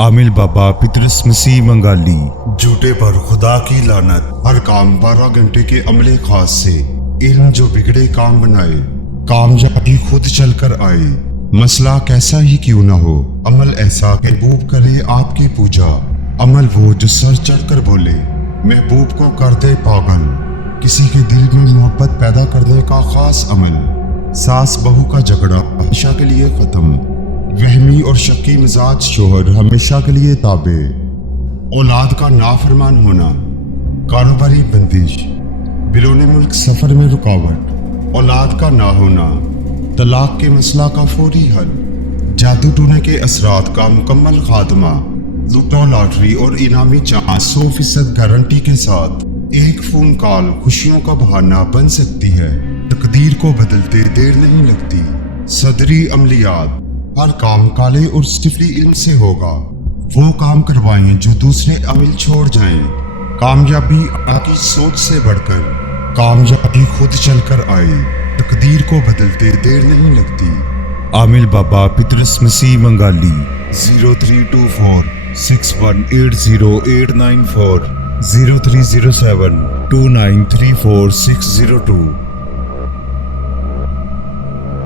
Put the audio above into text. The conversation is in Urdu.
عامل بابا پطرس مسیح منگالی۔ جھوٹے پر خدا کی لعنت۔ ہر کام 12 گھنٹے کے عمل خاص سے، علم جو بگڑے کام بنائے، کامیابی خود چل کر آئے، مسئلہ کیسا ہی کیوں نہ ہو، عمل ایسا کہ محبوب کرے آپ کی پوجا، عمل وہ جو سر چڑھ کر بولے محبوب کو کر دے پاگل، کسی کے دل میں محبت پیدا کرنے کا خاص عمل، ساس بہو کا جھگڑا ہمیشہ کے لیے ختم، وہمی اور شکی مزاج شوہر ہمیشہ کے لیے تابع، اولاد کا نافرمان ہونا، کاروباری بندش، بیرون ملک سفر میں رکاوٹ، اولاد کا نہ ہونا، طلاق کے مسئلہ کا فوری حل، جادو ٹونے کے اثرات کا مکمل خاتمہ، لوٹو لاٹری اور انعامی چانس 100% گارنٹی کے ساتھ، ایک فون کال خوشیوں کا بہانہ بن سکتی ہے، تقدیر کو بدلتے دیر نہیں لگتی، صدری عملیات، ہر کام کالے اور صفری علم سے ہوگا، وہ کام کروائیں جو دوسرے عمل چھوڑ جائیں، کامیابی آپ کی سوچ سے بڑھ کر، کامیابی خود چل کر آئے، تقدیر کو بدلتے دیر نہیں لگتی۔ عامل بابا پطرس مسیح منگالی۔ 0324 6180 894 0307 2934 602